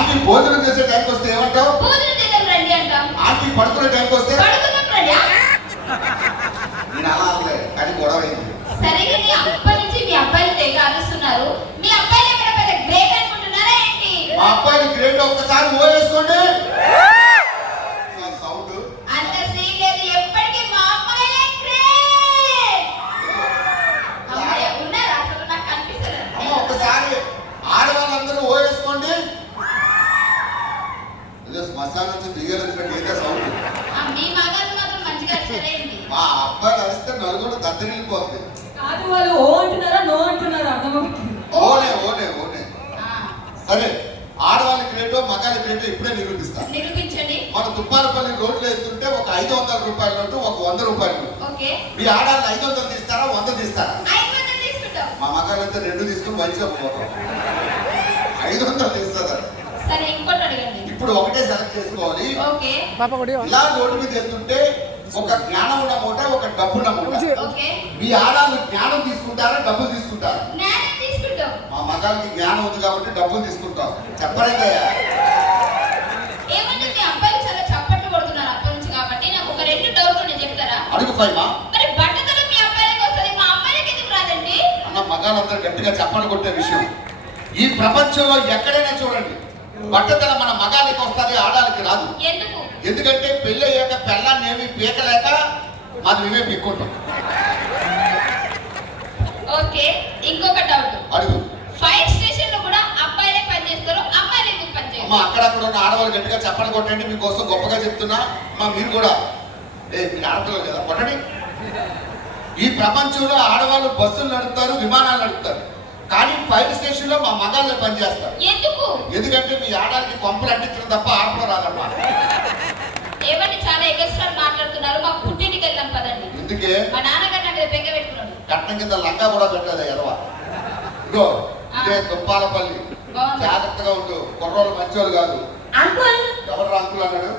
Aunty భోజనం చేసే టైంకి వస్తే ఏమంటావు? భోజనం చేద్దాం రండి అంటాం. ఆంటీ పడుకునే టైంకి వస్తే పడుకుందాం రండి. నేను అలా అనలే, కానీ గొడవ అయింది. సరే కానీ అప్పటి నుంచి మీ అబ్బాయిలు తెగ అరుస్తున్నారు. మీ అబ్బాయిలు ఎక్కడ పెద్ద గ్రేట్ అనుకుంటున్నారా ఏంటి? మా అబ్బాయిలు గ్రేట్ ఒక్కసారి ఓ వేసుకోండి. సౌండ్ అంత సీన్ లేదు. ఎప్పటికీ మా అమ్మాయిలే గ్రేట్. అమ్మాయి ఉన్నారా? అసలు నాకు కనిపిస్తలేదు. అమ్మ ఒక్కసారి ఆడవాళ్ళందరూ ఓ వేసుకోండి. ఏదో శ్మశానం నుంచి దిగేసినట్టు ఏదో సౌండ్. మీ మగాళ్ళు మాత్రం మంచిగా అరిచారేంటి? మా అబ్బాయిలు అరిస్తే నలుగురు దద్దరిల్లిపోతుంది. కాదు, వాళ్ళు ఓ అంటున్నారా నో అంటున్నారా అర్థమవుతుంది. ఓనే ఓనే ఓనే. సరే, ఆడవాళ్ళ గ్రేటో మగాళ్ళ గ్రేటో ఇప్పుడే నిరూపిస్తా. నిరూపించండి. మన తుప్పాలపల్లి రోడ్లు ఎత్తుంటే ఒక 500 రూపాయల నోటు, ఒక 100 రూపాయల నోటు. ఓకే. మీ ఆడాళ్ళు 500 తీస్తారా 100 తీస్తారా? 500 తీసుకుంటాం. మా మగాళ్ళంతా 2 తీసుకుని మంచిగా పోతాం. 500 తీస్తారా? సరే ఇంకోటి అడగండి. ఇప్పుడు ఒకటే సెలెక్ట్ చేసుకోవాలి. ఓకే. ఇలా రోడ్డు మీద ఎత్తుంటే ఒక జ్ఞానం ఉన్న మూట, ఒక డబ్బు ఉన్న మూట. ఓకే. మీ ఆడాళ్ళు జ్ఞానం తీసుకుంటారా డబ్బులు తీసుకుంటారా? జ్ఞానం తీసుకుంటాం. మా మగాళ్ళకి జ్ఞానం ఉంది కాబట్టి డబ్బులు తీసుకుంటాం. చెప్పలేదయ్యా. ఏమంటే మీ అబ్బాయిలు చాలా చప్పట్లు కొడుతున్నారు అప్పటి నుంచి, కాబట్టి నాకు ఒక 2 డౌట్లు ఉన్నాయి, చెప్తారా? అడుగు ఫైమా. మరి బట్టతలు మీ అబ్బాయిలకు వస్తుంది, మా అమ్మాయిలకి ఎందుకు రాదండి? అన్న మగాళ్ళందరూ గట్టిగా చెప్పని కొట్టే విషయం. ఈ ప్రపంచంలో ఎక్కడైనా చూడండి, బట్టతల మన మగాళ్ళకి వస్తుంది, ఆడాలకి రాదు. ఎందుకు? ఎందుకంటే పెళ్ళి అయ్యాక పెళ్ళాన్ని ఏమి పీకలేక అది మేమే పీక్కుంటాం. ఓకే. ఇంకొక డౌట్. అడుగు. ఫైర్ స్టేషన్ లో కూడా అబ్బాయిలే పనిచేస్తారు, అమ్మాయిలు ఎందుకు పనిచేస్తారు? అమ్మ అక్కడక్కడ ఉన్న ఆడవాళ్ళు గట్టిగా చెప్పని కొట్టండి, మీకోసం గొప్పగా చెప్తున్నా. అమ్మా మీరు కూడా మీరు ఆడపిల్లలు కదా, కొట్టండి. ఈ ప్రపంచంలో ఆడవాళ్ళు బస్సులు నడుపుతారు, విమానాలు నడుపుతారు, కానీ ఫైర్ స్టేషన్ లో మా మగాళ్ళే పనిచేస్తారు. ఎందుకు? ఎందుకంటే మీ ఆడవాళ్ళకి పంపులు అంటించడం తప్ప ఆడపడం రాదమ్మా. ఏమని చాలా ఎగస్ట్రాలు మాట్లాడుతున్నారు. మాకు పుట్టింటికి వెళ్దాం పదండి. ఎందుకే? మా నాన్నగారు నా మీద బెంగ పెట్టుకున్నాడు. కట్నం కింద లంగా కూడా పెట్టలేదు ఎదవా. ఇగో ఇదే తుప్పాలపల్లి. బాగుంది. జాగ్రత్తగా ఉండు, కుర్రోళ్ళు మంచోళ్ళు కాదు. అంకుల్ ఎవరు అంకులు అన్నాడు?